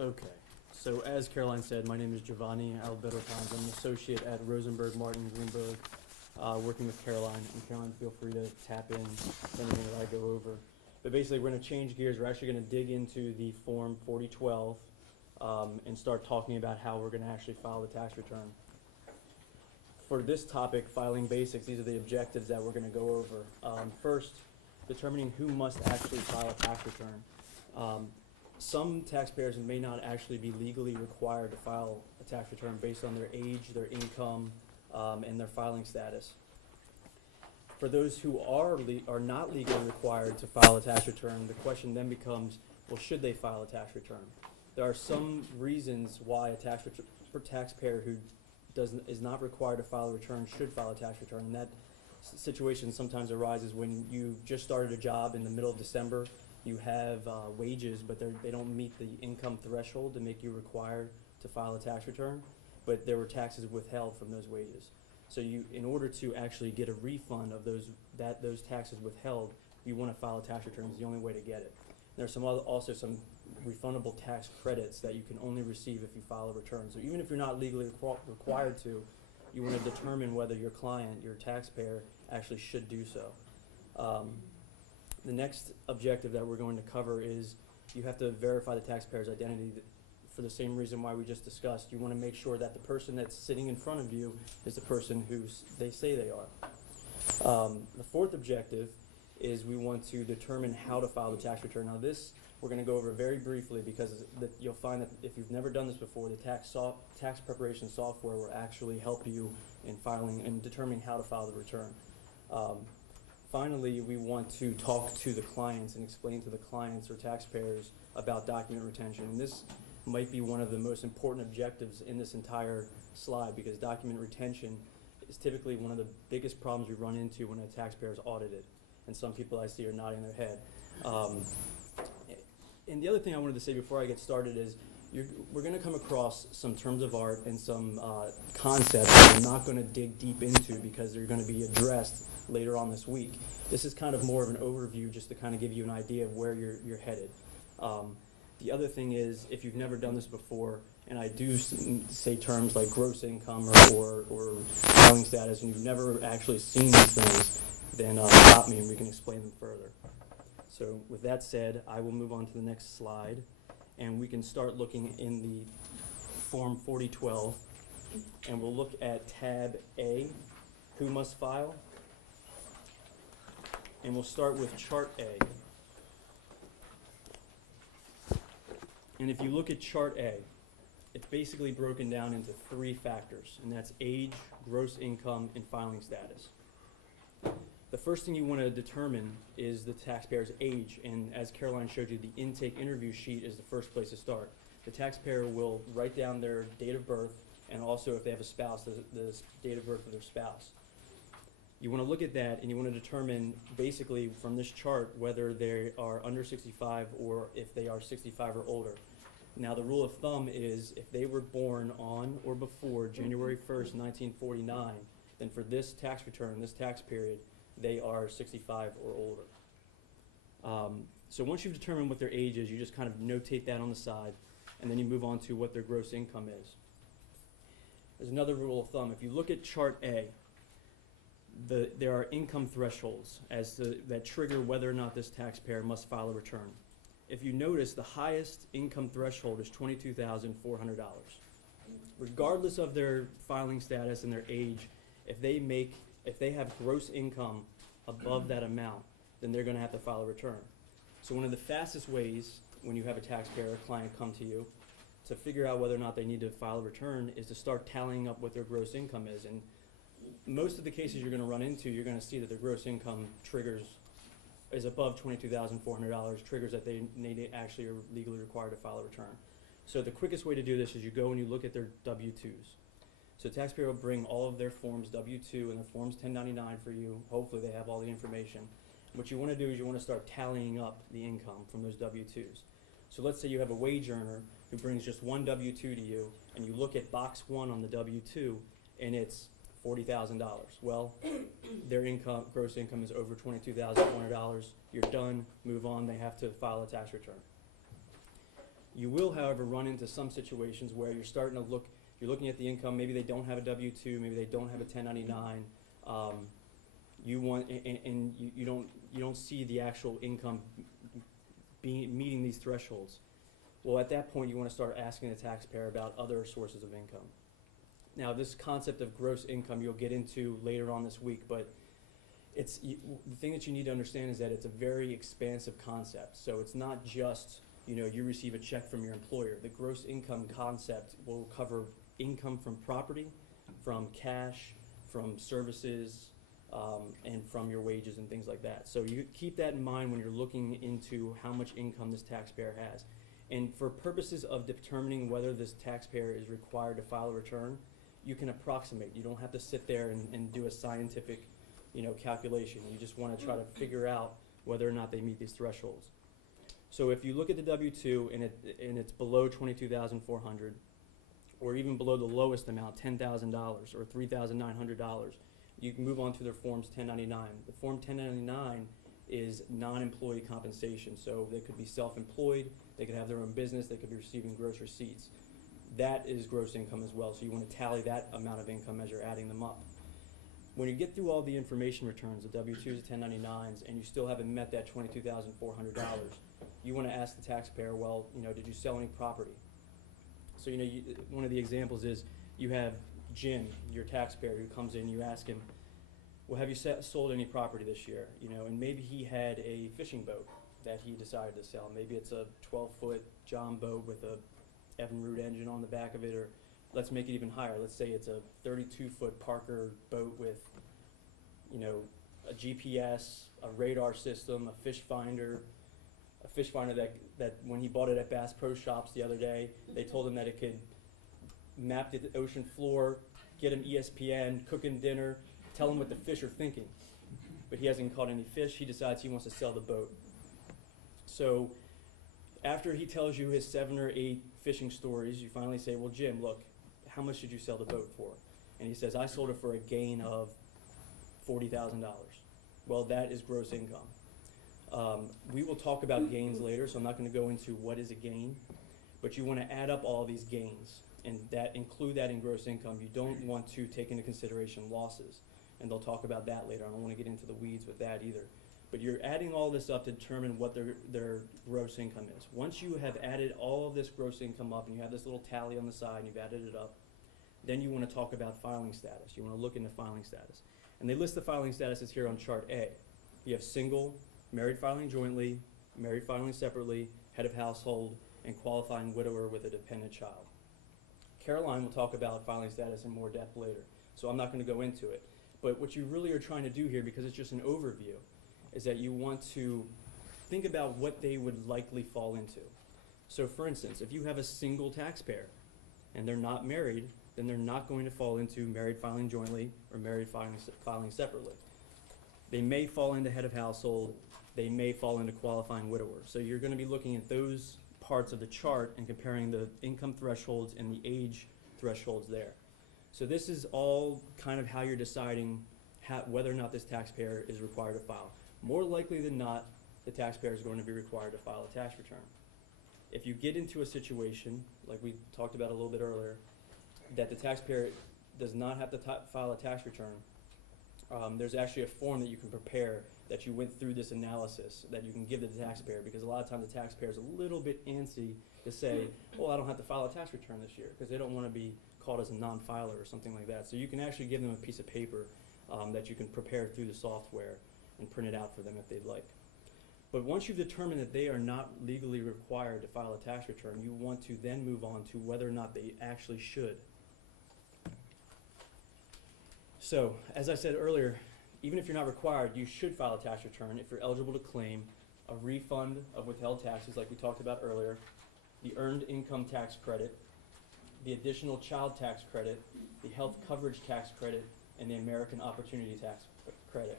Okay, so as Caroline said, my name is Giovanni Alberto-Pons. I'm an associate at Rosenberg Martin Greenberg, working with Caroline. And Caroline, feel free to tap in anything that I go over. But basically, we're going to change gears. We're actually going to dig into the Form 4012 and start talking about how we're going to actually file the tax return. For this topic, filing basics, these are the objectives that we're going to go over. First, determining who must actually file a tax return. Some taxpayers may not actually be legally required to file a tax return based on their age, their income, and their filing status. For those who are not legally required to file a tax return, the question then becomes, well, should they file a tax return? There are some reasons why a taxpayer who is not required to file a return should file a tax return. And that situation sometimes arises when you just started a job in the middle of December. You have wages, but they don't meet the income threshold to make you required to file a tax return, but there were taxes withheld from those wages. So in order to actually get a refund of those taxes withheld, you want to file a tax return. It's the only way to get it. There's also some refundable tax credits that you can only receive if you file a return. So even if you're not legally required to, you want to determine whether your client, your taxpayer, actually should do so. The next objective that we're going to cover is you have to verify the taxpayer's identity for the same reason why we just discussed. You want to make sure that the person that's sitting in front of you is the person who they say they are. The fourth objective is we want to determine how to file the tax return. Now this we're going to go over very briefly because you'll find that if you've never done this before, the tax preparation software will actually help you in filing and determining how to file the return. Finally, we want to talk to the clients and explain to the clients or taxpayers about document retention. And this might be one of the most important objectives in this entire slide because document retention is typically one of the biggest problems we run into when a taxpayer is audited. And some people I see are nodding their head. And the other thing I wanted to say before I get started is we're going to come across some terms of art and some concepts that I'm not going to dig deep into because they're going to be addressed later on this week. This is kind of more of an overview just to kind of give you an idea of where you're headed. The other thing is, if you've never done this before, and I do say terms like gross income or filing status, and you've never actually seen these things, then stop me and we can explain them further. So with that said, I will move on to the next slide, and we can start looking in the Form 4012, and we'll look at tab A, who must file, and we'll start with chart A. And if you look at chart A, it's basically broken down into three factors, and that's age, gross income, and filing status. The first thing you want to determine is the taxpayer's age, and as Caroline showed you, the intake interview sheet is the first place to start. The taxpayer will write down their date of birth, and also if they have a spouse, the date of birth of their spouse. You want to look at that, and you want to determine basically from this chart whether they are under 65 or if they are 65 or older. Now the rule of thumb is if they were born on or before January 1st, 1949, then for this tax return, this tax period, they are 65 or older. So once you've determined what their age is, you just kind of notate that on the side, and then you move on to what their gross income is. There's another rule of thumb. If you look at chart A, there are income thresholds that trigger whether or not this taxpayer must file a return. If you notice, the highest income threshold is $22,400. Regardless of their filing status and their age, if they have gross income above that amount, then they're going to have to file a return. So one of the fastest ways when you have a taxpayer or client come to you to figure out whether or not they need to file a return is to start tallying up what their gross income is. And most of the cases you're going to run into, you're going to see that their gross income is above $22,400, triggers that they actually are legally required to file a return. So the quickest way to do this is you go and you look at their W-2s. So taxpayer will bring all of their forms W-2 and their forms 1099 for you. Hopefully they have all the information. What you want to do is you want to start tallying up the income from those W-2s. So let's say you have a wage earner who brings just one W-2 to you, and you look at box 1 on the W-2, and it's $40,000. Well, their gross income is over $22,400. You're done, move on, they have to file a tax return. You will, however, run into some situations where you're looking at the income, maybe they don't have a W-2, maybe they don't have a 1099, you don't see the actual income meeting these thresholds. Well, at that point, you want to start asking the taxpayer about other sources of income. Now, this concept of gross income you'll get into later on this week, but the thing that you need to understand is that it's a very expansive concept. So it's not just, you receive a check from your employer. The gross income concept will cover income from property, from cash, from services, and from your wages and things like that. So you keep that in mind when you're looking into how much income this taxpayer has. And for purposes of determining whether this taxpayer is required to file a return, you can approximate. You don't have to sit there and do a scientific calculation. You just want to try to figure out whether or not they meet these thresholds. So if you look at the W-2 and it's below $22,400, or even below the lowest amount, $10,000 or $3,900, you can move on to their Forms 1099. The Form 1099 is non-employee compensation. So they could be self-employed, they could have their own business, they could be receiving gross receipts. That is gross income as well, so you want to tally that amount of income as you're adding them up. When you get through all the information returns, the W-2s, the 1099s, and you still haven't met that $22,400, you want to ask the taxpayer, well, did you sell any property? So, one of the examples is you have Jim, your taxpayer, who comes in, you ask him, well, have you sold any property this year? And maybe he had a fishing boat that he decided to sell. Maybe it's a 12-foot John boat with a Evinrude engine on the back of it, or let's make it even higher. Let's say it's a 32-foot Parker boat with, a GPS, a radar system, a fish finder that when he bought it at Bass Pro Shops the other day, they told him that it could map the ocean floor, get him ESPN, cook him dinner, tell him what the fish are thinking. But he hasn't caught any fish. He decides he wants to sell the boat. So after he tells you his 7 or 8 fishing stories, you finally say, well, Jim, look, how much did you sell the boat for? And he says, I sold it for a gain of $40,000. Well, that is gross income. We will talk about gains later, so I'm not going to go into what is a gain, but you want to add up all these gains and include that in gross income. You don't want to take into consideration losses, and they'll talk about that later. I don't want to get into the weeds with that either. But you're adding all this up to determine what their gross income is. Once you have added all of this gross income up and you have this little tally on the side and you've added it up, then you want to talk about filing status. You want to look into filing status. And they list the filing statuses here on Chart A. You have single, married filing jointly, married filing separately, head of household, and qualifying widower with a dependent child. Caroline will talk about filing status in more depth later, so I'm not going to go into it. But what you really are trying to do here, because it's just an overview, is that you want to think about what they would likely fall into. So for instance, if you have a single taxpayer and they're not married, then they're not going to fall into married filing jointly or married filing separately. They may fall into head of household, they may fall into qualifying widower. So you're going to be looking at those parts of the chart and comparing the income thresholds and the age thresholds there. So this is all kind of how you're deciding whether or not this taxpayer is required to file. More likely than not, the taxpayer is going to be required to file a tax return. If you get into a situation, like we talked about a little bit earlier, that the taxpayer does not have to file a tax return, there's actually a form that you can prepare that you went through this analysis that you can give to the taxpayer, because a lot of times the taxpayer is a little bit antsy to say, oh, I don't have to file a tax return this year, because they don't want to be called as a non-filer or something like that. So you can actually give them a piece of paper that you can prepare through the software and print it out for them if they'd like. But once you've determined that they are not legally required to file a tax return, you want to then move on to whether or not they actually should. So, as I said earlier, even if you're not required, you should file a tax return if you're eligible to claim a refund of withheld taxes like we talked about earlier, the earned income tax credit, the additional child tax credit, the health coverage tax credit, and the American Opportunity Tax Credit.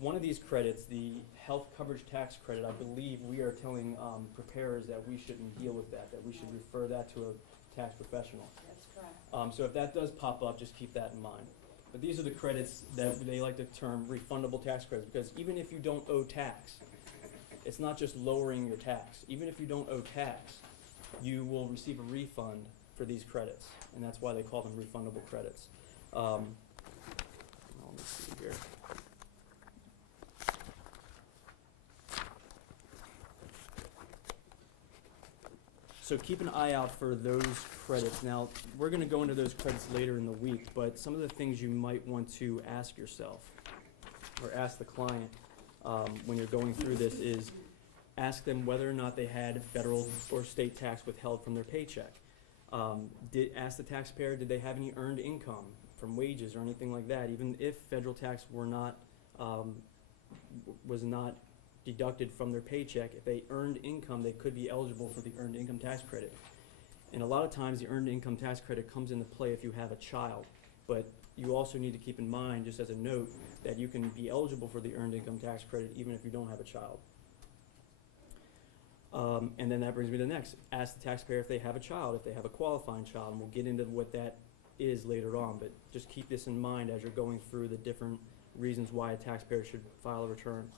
One of these credits, the health coverage tax credit, I believe we are telling preparers that we shouldn't deal with that we should refer that to a tax professional. That's correct. So if that does pop up, just keep that in mind. But these are the credits that they like to term refundable tax credits, because even if you don't owe tax, it's not just lowering your tax. Even if you don't owe tax, you will receive a refund for these credits, and that's why they call them refundable credits. Let me see here. So keep an eye out for those credits. Now, we're going to go into those credits later in the week, but some of the things you might want to ask yourself or ask the client when you're going through this is ask them whether or not they had federal or state tax withheld from their paycheck. Ask the taxpayer, did they have any earned income from wages or anything like that, even if federal tax was not deducted from their paycheck. If they earned income, they could be eligible for the earned income tax credit. And a lot of times the earned income tax credit comes into play if you have a child, but you also need to keep in mind, just as a note, that you can be eligible for the earned income tax credit even if you don't have a child. And then that brings me to the next. Ask the taxpayer if they have a child, if they have a qualifying child, and we'll get into what that is later on, but just keep this in mind as you're going through the different reasons why a taxpayer should file a return.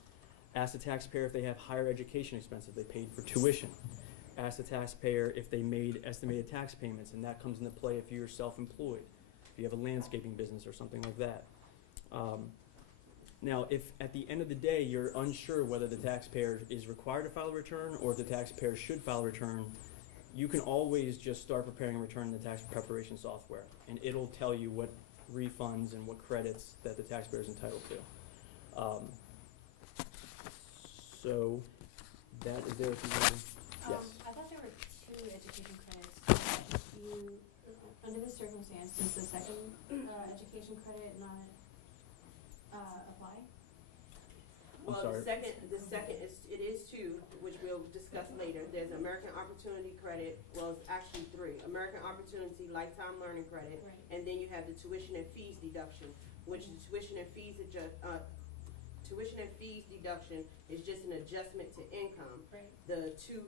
Ask the taxpayer if they have higher education expenses, they paid for tuition. Ask the taxpayer if they made estimated tax payments, and that comes into play if you're self-employed, if you have a landscaping business or something like that. Now, if at the end of the day you're unsure whether the taxpayer is required to file a return or if the taxpayer should file a return, you can always just start preparing a return in the tax preparation software, and it'll tell you what refunds and what credits that the taxpayer is entitled to. So that is there if you want to, yes. I thought there were 2 education credits. Under the circumstance, does the second education credit not apply? I'm Well, sorry. the second is 2, which we'll discuss later. There's American Opportunity Credit, well, it's actually 3. American Opportunity Lifetime Learning Credit, Right. and then you have the tuition and fees deduction, which the tuition and fees deduction is just an adjustment to income. Right. The 2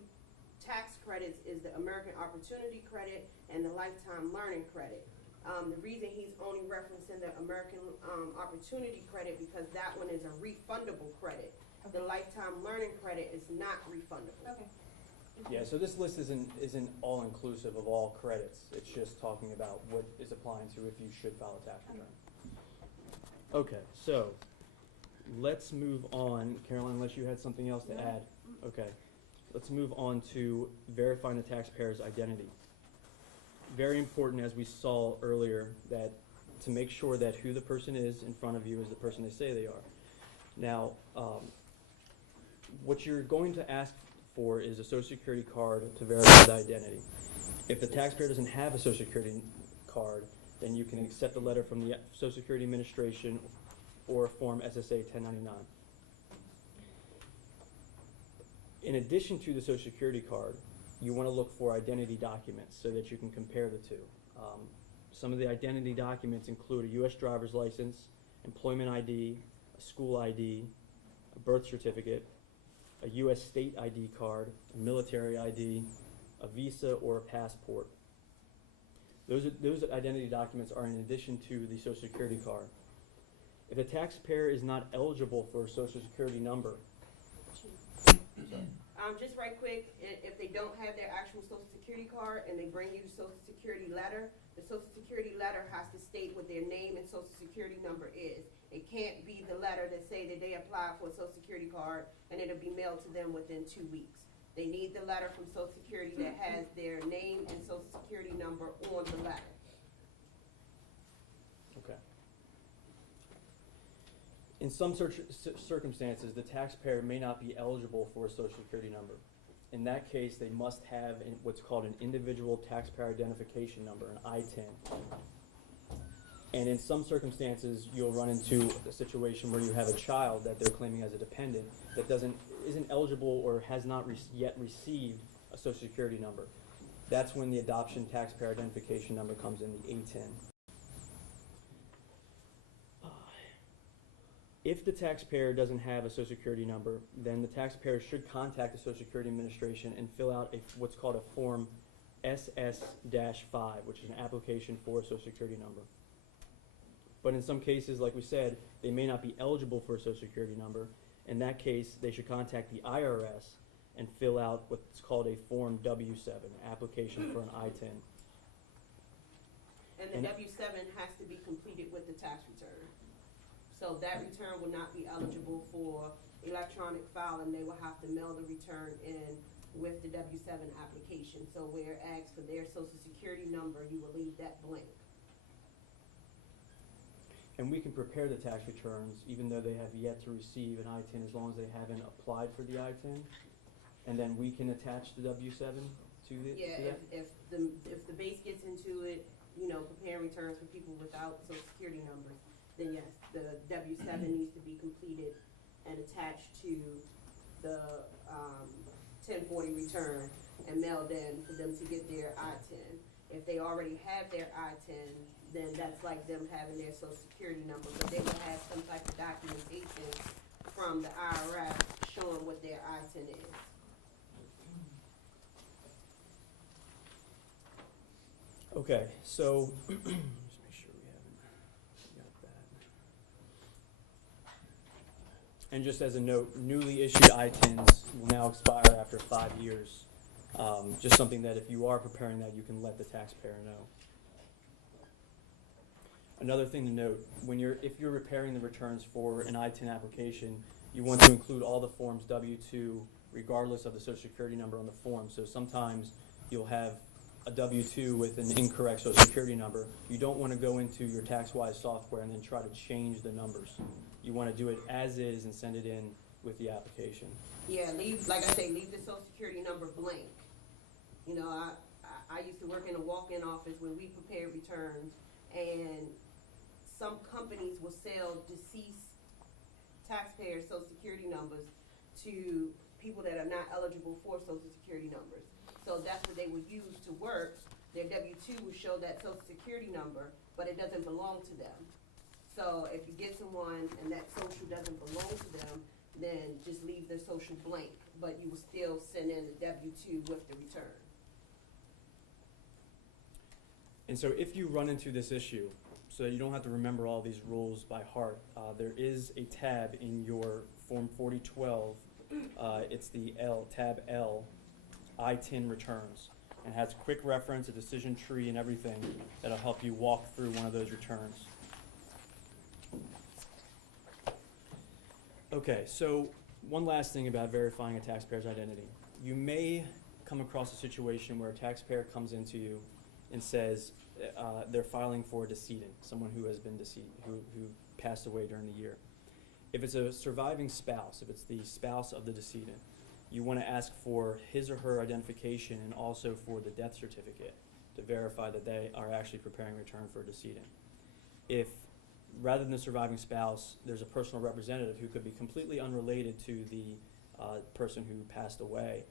tax credits is the American Opportunity Credit and the Lifetime Learning Credit. The reason he's only referencing the American Opportunity Credit because that one is a refundable credit. Okay. The Lifetime Learning Credit is not refundable. Okay. Yeah, so this list isn't all inclusive of all credits. It's just talking about what is applying to if you should file a tax return. Okay, so let's move on. Caroline, unless you had something else to add. Okay, let's move on to verifying the taxpayer's identity. Very important, as we saw earlier, that to make sure that who the person is in front of you is the person they say they are. Now, what you're going to ask for is a Social Security card to verify the identity. If the taxpayer doesn't have a Social Security card, then you can accept a letter from the Social Security Administration or Form SSA 1099. In addition to the Social Security card, you want to look for identity documents so that you can compare the two. Some of the identity documents include a U.S. driver's license, employment ID, a school ID, a birth certificate, a U.S. state ID card, a military ID, a visa, or a passport. Those identity documents are in addition to the Social Security card. If a taxpayer is not eligible for a Social Security number, Just right quick, if they don't have their actual Social Security card and they bring you the Social Security letter, the Social Security letter has to state what their name and Social Security number is. It can't be the letter that say that they applied for a Social Security card and it'll be mailed to them within 2 weeks. They need the letter from Social Security that has their name and Social Security number on the letter. okay. In some circumstances, the taxpayer may not be eligible for a Social Security number. In that case, they must have what's called an Individual Taxpayer Identification Number, an ITIN. And in some circumstances, you'll run into a situation where you have a child that they're claiming as a dependent that isn't eligible or has not yet received a Social Security number. That's when the Adoption Taxpayer Identification Number comes in, the ATIN. If the taxpayer doesn't have a Social Security number, then the taxpayer should contact the Social Security Administration and fill out what's called a Form SS-5, which is an application for a Social Security number. But in some cases, like we said, they may not be eligible for a Social Security number. In that case, they should contact the IRS and fill out what's called a Form W-7, application for an I-10. And the W-7 has to be completed with the tax return. So that return will not be eligible for electronic filing. They will have to mail the return in with the W-7 application. So where it asks for their social security number, you will leave that blank. And we can prepare the tax returns even though they have yet to receive an I-10, as long as they haven't applied for the I-10. And then we can attach the W-7 to Yeah, that? if the base gets into it, you know, preparing returns for people without social security numbers, then yes, the W-7 needs to be completed and attached to the 1040 return and mailed in for them to get their I-10. If they already have their I-10, then that's like them having their social security number, but they will have some type of documentation from the IRS showing what their I-10 is. Okay, so, just make sure we haven't got that. And just as a note, newly issued I-10s will now expire after 5 years. Just something that if you are preparing that, you can let the taxpayer know. Another thing to note, if you're preparing the returns for an I-10 application, you want to include all the forms W-2 regardless of the social security number on the form. So sometimes you'll have a W-2 with an incorrect social security number. You don't want to go into your TaxWise software and then try to change the numbers. You want to do it as is and send it in with the application. Yeah, like I say, leave the social security number blank. You know, I used to work in a walk-in office when we prepared returns, and some companies will sell deceased taxpayers' social security numbers to people that are not eligible for social security numbers. So that's what they would use to work. Their W-2 would show that social security number, but it doesn't belong to them. So if you get someone and that social doesn't belong to them, then just leave their social blank, but you will still send in the W-2 with the return. And so if you run into this issue, so you don't have to remember all these rules by heart, there is a tab in your Form 4012, it's the tab L, I-10 returns, and has quick reference, a decision tree, and everything that'll help you walk through one of those returns. Okay, so one last thing about verifying a taxpayer's identity. You may come across a situation where a taxpayer comes into you and says they're filing for a decedent, someone who has been deceased, who passed away during the year. If it's a surviving spouse, if it's the spouse of the decedent, you want to ask for his or her identification and also for the death certificate to verify that they are actually preparing a return for a decedent. If, rather than the surviving spouse, there's a personal representative who could be completely unrelated to the person who passed away,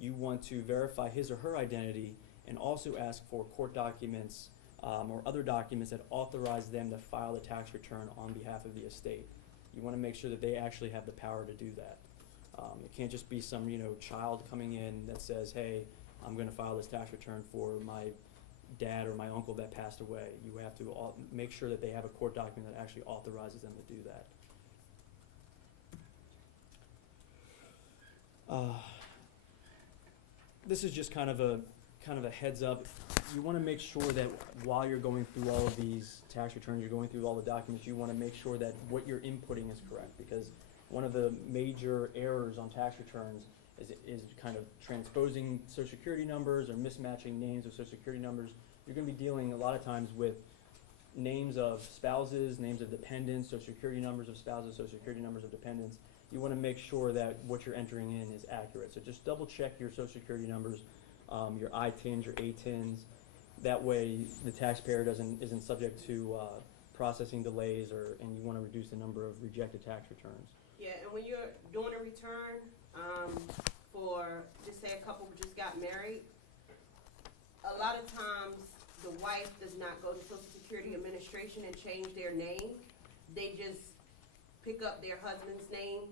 you want to verify his or her identity and also ask for court documents or other documents that authorize them to file the tax return on behalf of the estate. You want to make sure that they actually have the power to do that. It can't just be some child coming in that says, hey, I'm going to file this tax return for my dad or my uncle that passed away. You have to make sure that they have a court document that actually authorizes them to do that. This is just kind of a heads up. You want to make sure that while you're going through all of these tax returns, you're going through all the documents, you want to make sure that what you're inputting is correct, because one of the major errors on tax returns is kind of transposing social security numbers or mismatching names of social security numbers. You're going to be dealing a lot of times with names of spouses, names of dependents, social security numbers of spouses, social security numbers of dependents. You want to make sure that what you're entering in is accurate. So just double check your social security numbers, your I-10s, your A-10s. That way the taxpayer isn't subject to processing delays, and you want to reduce the number of rejected tax returns. Yeah, and when you're doing a return for, just say a couple who just got married, a lot of times the wife does not go to Social Security Administration and change their name. They just pick up their husband's name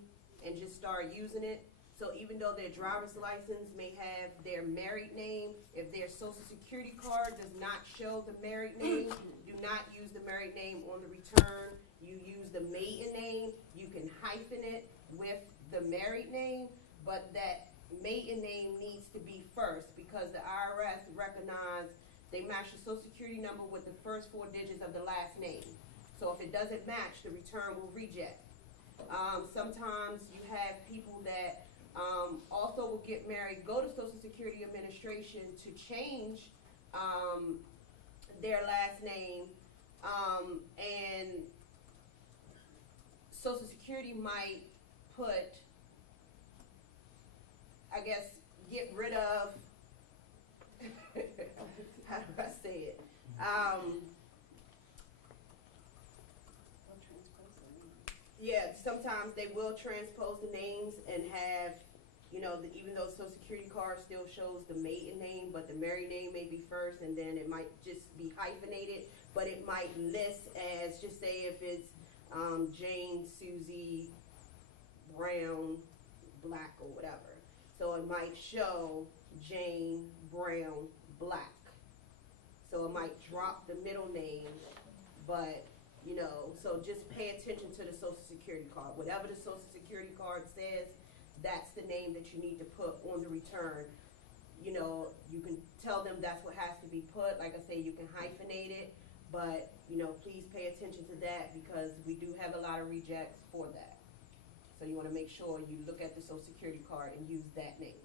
and just start using it. So even though their driver's license may have their married name, if their Social Security card does not show the married name, do not use the married name on the return. You use the maiden name. You can hyphen it with the married name, but that maiden name needs to be first because the IRS recognize they match the social security number with the first 4 digits of the last name. So if it doesn't match, the return will reject. Sometimes you have people that also will get married, go to Social Security Administration to change their last name, and Social Security might put, I guess, get rid of, how do I say it? Yeah, sometimes they will transpose the names and have, you know, even though the Social Security card still shows the maiden name, but the married name may be first, and then it might just be hyphenated, but it might list as, just say if it's Jane, Susie, Brown, Black, or whatever. So it might show Jane, Brown, Black. So it might drop the middle name, but, you know, so just pay attention to the Social Security card. Whatever the Social Security card says, that's the name that you need to put on the return. You know, you can tell them that's what has to be put. Like I say, you can hyphenate it, but, you know, please pay attention to that because we do have a lot of rejects for that. So you want to make sure you look at the Social Security card and use that name.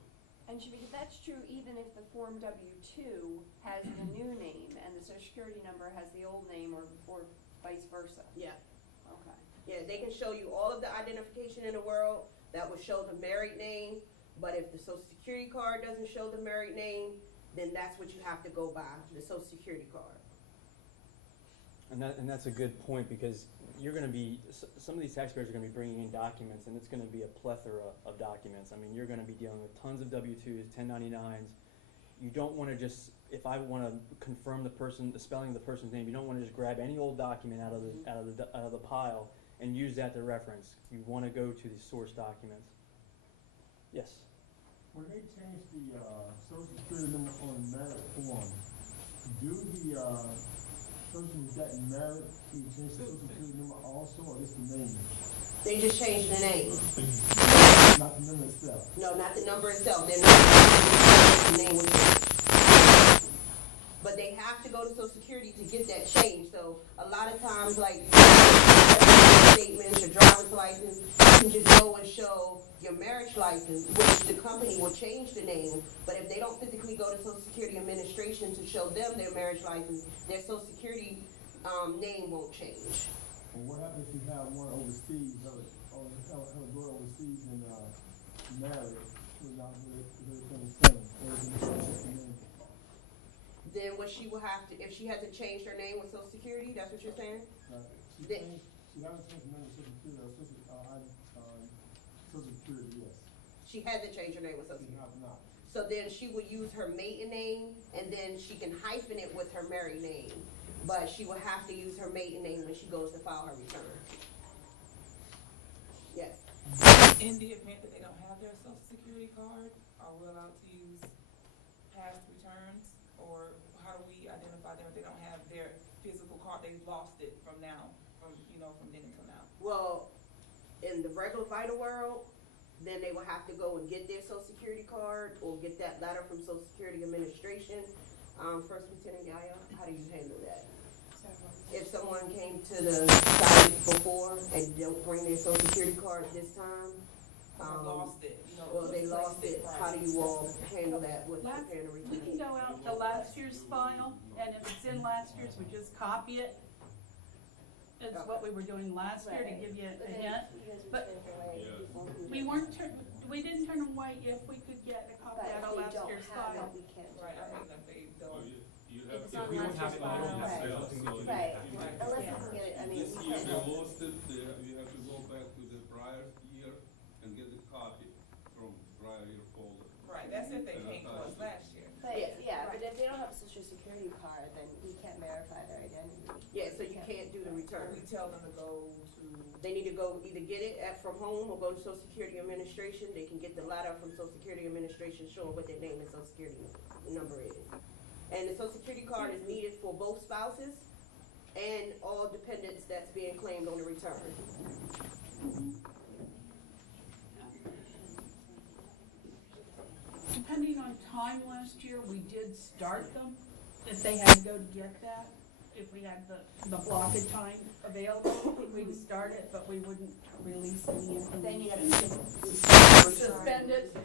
And Shamika, that's true even if the Form W-2 has the new name and the Social Security number has the old name or vice versa? Yeah. Okay. Yeah, they can show you all of the identification in the world that will show the married name, but if the Social Security card doesn't show the married name, then that's what you have to go by, the Social Security card. And that's a good point because you're going to be, some of these taxpayers are going to be bringing in documents and it's going to be a plethora of documents. I mean, you're going to be dealing with tons of W-2s, 1099s. You don't want to just, if I want to confirm the spelling of the person's name, you don't want to just grab any old document out of the pile and use that to reference. You want to go to the source documents. Yes? When they change the Social Security number on the married form, do the person who's gotten married, do you change the Social Security number also, or just the name? They just changed the name. Not the number itself? No, not the number itself, they're not, the name was changed. But they have to go to Social Security to get that changed, so a lot of times, like, statements, your driver's license, you can just go and show your marriage license, which the company will change the name, but if they don't physically go to Social Security Administration to show them their marriage license, their Social Security name won't change. Well, what happens if you have one overseas, have a girl overseas and married, without everything the same, everything the same? Then what she will have to, if she hasn't changed her name with Social Security, that's what you're saying? She hasn't changed the name of Social Security, Social Security, yes. She hasn't changed her name with Social She Security. has not. So then she will use her maiden name, and then she can hyphen it with her married name. But she will have to use her maiden name when she goes to file her return. Yes. In the event that they don't have their Social Security card, are we allowed to use past returns? Or how do we identify them if they don't have their physical card? They've lost it from then until now. Well, in the regular VITA world, then they will have to go and get their Social Security card or get that letter from Social Security Administration. First Lieutenant Gaia, how do you handle that? If someone came to the site before and don't bring their Social Security card this time, Lost it. well, they lost it, how do you all handle that with preparing a We can return? go out to last year's file, and if it's in last year's, we just copy it. It's what we were doing last year to give you a hint. But we didn't turn away if we could get a copy out of last year's file. Right, I mean, if they don't. It's on last year's file. Right. Unless you can get it, I mean, This we year can. they lost it, you have to go back to the prior year and get the copy from prior year folder. Right, that's if they came to us last year. But, Yeah. but if they don't have a Social Security card, then we can't verify their identity. Yeah, so you can't do the Or return. we tell them to go to, They need to go either get it from home or go to Social Security Administration. They can get the letter from Social Security Administration showing what their name and Social Security number is. And the Social Security card is needed for both spouses and all dependents that's being claimed on the return. time last year, we did start them, if they had to go to get that. If we had the blocked time available, we'd start it, but we wouldn't release any information. Then you gotta Suspend it,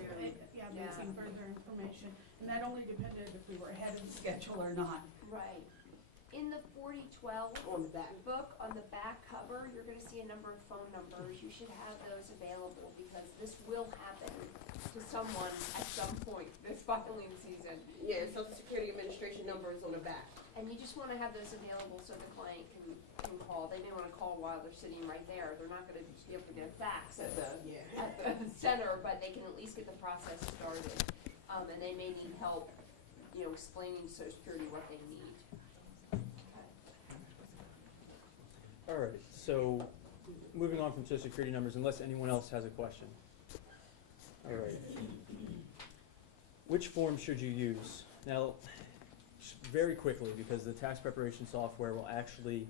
yeah, Yeah. missing further information, and that only depended if we were ahead of schedule or not. Right. In the 4012 On the back. book, on the back cover, you're gonna see a number of phone numbers. You should have those available because this will happen to someone at some point this filing season. Yeah, Social Security Administration number is on the back. And you just wanna have those available so the client can call. They may wanna call while they're sitting right there. They're not gonna be able to get a fax at the center, but they can at least get the process started. And they may need help, explaining to Social Security what they need. All right, so moving on from social security numbers, unless anyone else has a question. All right. Which form should you use? Now, very quickly, because the tax preparation software will actually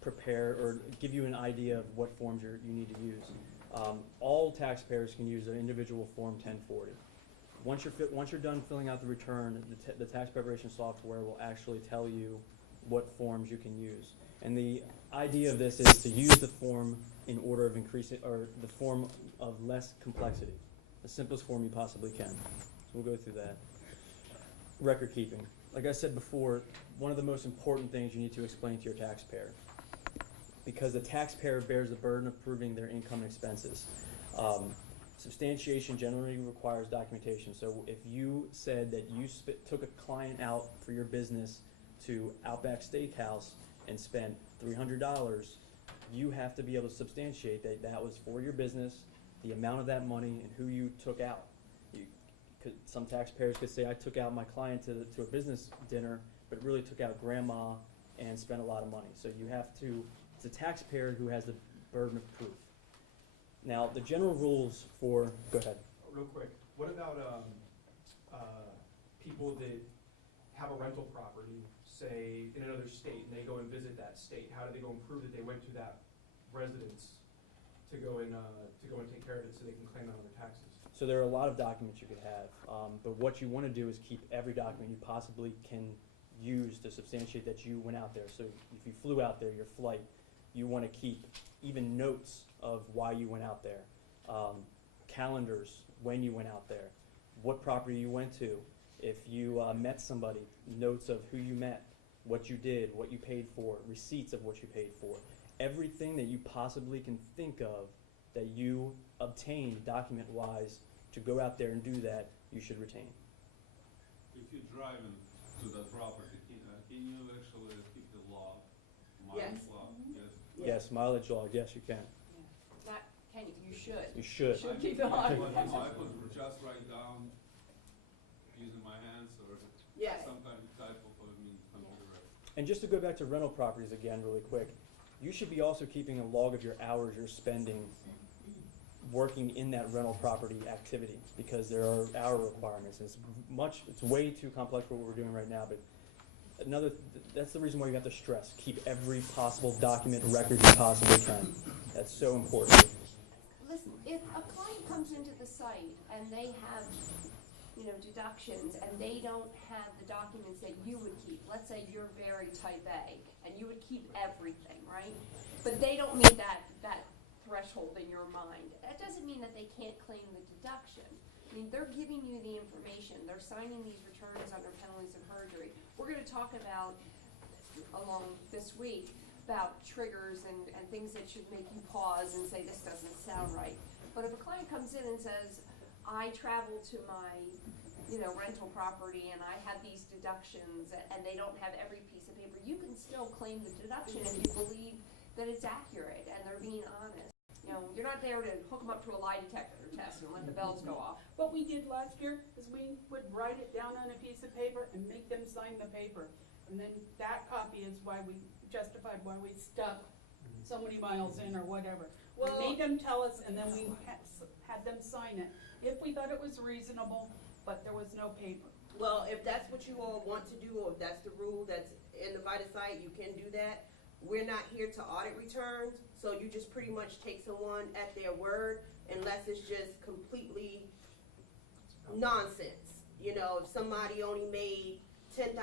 prepare or give you an idea of what forms you need to use. All taxpayers can use an individual Form 1040. Once you're done filling out the return, the tax preparation software will actually tell you what forms you can use. And the idea of this is to use the form in order of increasing, or the form of less complexity, the simplest form you possibly can. So we'll go through that. Record keeping. Like I said before, one of the most important things you need to explain to your taxpayer, because the taxpayer bears the burden of proving their income and expenses. Substantiation generally requires documentation. So if you said that you took a client out for your business to Outback Steakhouse and spent $300, you have to be able to substantiate that that was for your business, the amount of that money, and who you took out. Some taxpayers could say, I took out my client to a business dinner, but really took out grandma and spent a lot of money. So you have to, it's a taxpayer who has the burden of proof. Now, the general rules for, go ahead. Real quick, what about people that have a rental property, say in another state, and they go and visit that state? How do they go and prove that they went to that residence to go and take care of it so they can claim it on their taxes? So there are a lot of documents you could have, but what you want to do is keep every document you possibly can use to substantiate that you went out there. So if you flew out there, your flight, you want to keep even notes of why you went out there, calendars, when you went out there, what property you went to, if you met somebody, notes of who you met, what you did, what you paid for, receipts of what you paid for. Everything that you possibly can think of that you obtained document-wise to go out there and do that, you should retain. If you're driving to the property, can you actually keep the log, mileage Yes. log? Yes. Yes, mileage log, yes, you can. Not, Kenny, you should. You should. Should keep it on. I could just write down using my hands or Yes. some kind of type of computer. And just to go back to rental properties again really quick, you should be also keeping a log of your hours you're spending working in that rental property activity, because there are hour requirements. It's way too complex for what we're doing right now, but that's the reason why you have to stress, keep every possible document record you possibly can. That's so important. Listen, if a client comes into the site and they have, deductions and they don't have the documents that you would keep, let's say you're very type A and you would keep everything, right? But they don't meet that threshold in your mind. That doesn't mean that they can't claim the deduction. I mean, they're giving you the information. They're signing these returns under penalties of perjury. We're going to talk about, along this week, about triggers and things that should make you pause and say, this doesn't sound right. But if a client comes in and says, I traveled to my rental property and I had these deductions, and they don't have every piece of paper, you can still claim the deduction if you believe that it's accurate and they're being honest. You're not there to hook them up to a lie detector test and let the bells go off. What we did last year is we would write it down on a piece of paper and make them sign the paper. And then that copy is why we justified why we stuck so many miles in or whatever. We made them tell us, and then we had them sign it if we thought it was reasonable, but there was no paper. Well, if that's what you all want to do, or if that's the rule that's in the VITA site, you can do that. We're not here to audit returns, so you just pretty much take someone at their word, unless it's just completely nonsense. You know, if somebody only made $10,000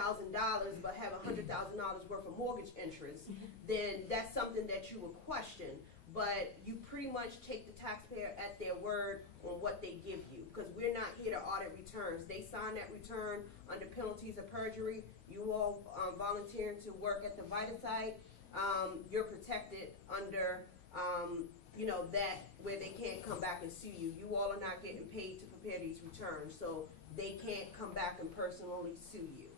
but have $100,000 worth of mortgage interest, then that's something that you would question. But you pretty much take the taxpayer at their word on what they give you, because we're not here to audit returns. They sign that return under penalties of perjury. You all volunteering to work at the VITA site, you're protected under, you know, that where they can't come back and sue you. You all are not getting paid to prepare these returns, so they can't come back and personally sue you.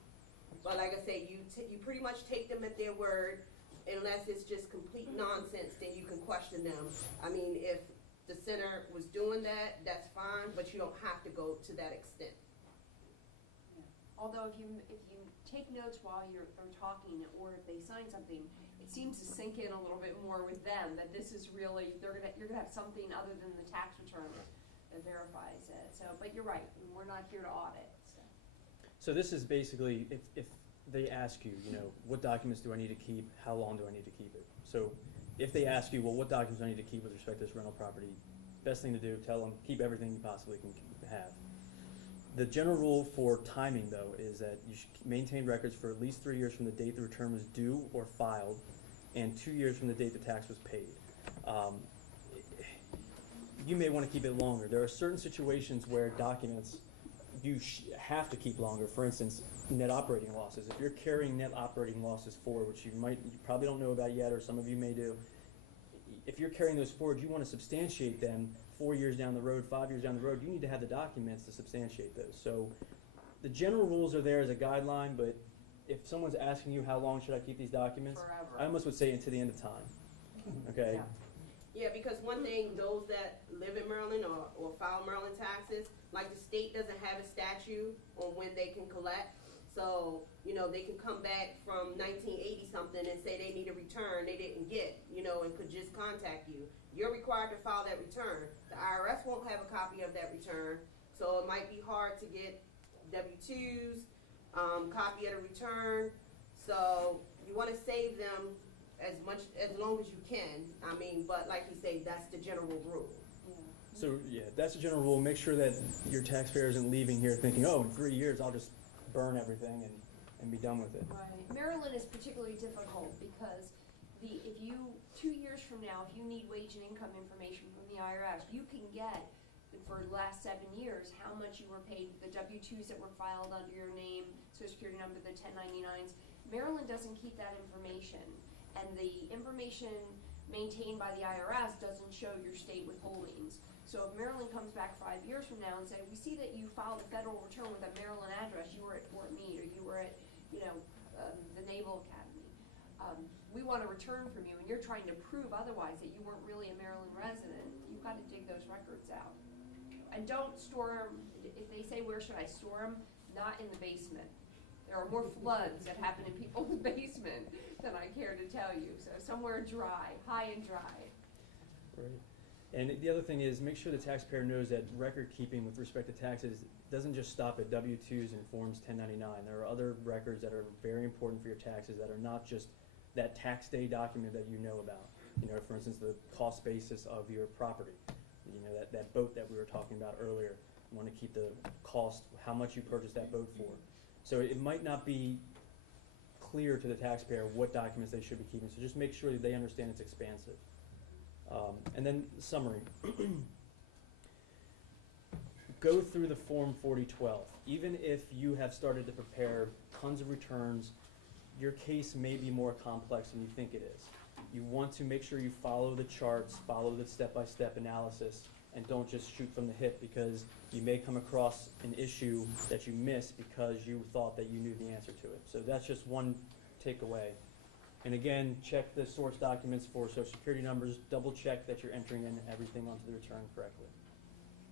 But like I say, you pretty much take them at their word. Unless it's just complete nonsense, then you can question them. I mean, if the center was doing that, that's fine, but you don't have to go to that extent. Although if you take notes while they're talking, or if they sign something, it seems to sink in a little bit more with them that this is really, you're gonna have something other than the tax return that verifies it. So, but you're right, we're not here to audit, so. So this is basically, if they ask you, you know, what documents do I need to keep, how long do I need to keep it? So if they ask you, well, what documents do I need to keep with respect to this rental property, best thing to do, tell them, keep everything you possibly can have. The general rule for timing, though, is that you should maintain records for at least 3 years from the date the return was due or filed, and 2 years from the date the tax was paid. You may want to keep it longer. There are certain situations where documents you have to keep longer. For instance, net operating losses. If you're carrying net operating losses forward, which you probably don't know about yet, or some of you may do, if you're carrying those forward, you want to substantiate them 4 years down the road, 5 years down the road. You need to have the documents to substantiate those. So the general rules are there as a guideline, but if someone's asking you how long should I keep these documents, Forever. I almost would say until the end of time. Okay? Yeah. Yeah, because one thing, those that live in Maryland or file Maryland taxes, like the state doesn't have a statute on when they can collect. So, you know, they can come back from 1980 something and say they need a return they didn't get, you know, and could just contact you. You're required to file that return. The IRS won't have a copy of that return, so it might be hard to get W-2s, copy of the return. So you want to save them as long as you can. I mean, but like you say, that's the general rule. So yeah, that's the general rule. Make sure that your taxpayer isn't leaving here thinking, oh, in 3 years I'll just burn everything and be done with it. Right. Maryland is particularly difficult because if you, 2 years from now, if you need wage and income information from the IRS, you can get, for the last 7 years, how much you were paid, the W-2s that were filed under your name, Social Security number, the 1099s. Maryland doesn't keep that information, and the information maintained by the IRS doesn't show your state withholdings. So if Maryland comes back 5 years from now and say, we see that you filed a federal return with a Maryland address, you were at Fort Meade, or you were at, you know, the Naval Academy, we want a return from you, and you're trying to prove otherwise that you weren't really a Maryland resident, you've got to dig those records out. And don't store them, if they say, where should I store them? Not in the basement. There are more floods that happen in people's basement than I care to tell you. So somewhere dry, high and dry. Right. And the other thing is, make sure the taxpayer knows that record keeping with respect to taxes doesn't just stop at W-2s and Forms 1099. There are other records that are very important for your taxes that are not just that tax day document that you know about. You know, for instance, the cost basis of your property. You know, that boat that we were talking about earlier. You want to keep the cost, how much you purchased that boat for. So it might not be clear to the taxpayer what documents they should be keeping. So just make sure that they understand it's expansive. And then summary. Go through the Form 4012. Even if you have started to prepare tons of returns, your case may be more complex than you think it is. You want to make sure you follow the charts, follow the step-by-step analysis, and don't just shoot from the hip, because you may come across an issue that you missed because you thought that you knew the answer to it. So that's just one takeaway. And again, check the source documents for Social Security numbers, double check that you're entering in everything onto the return correctly.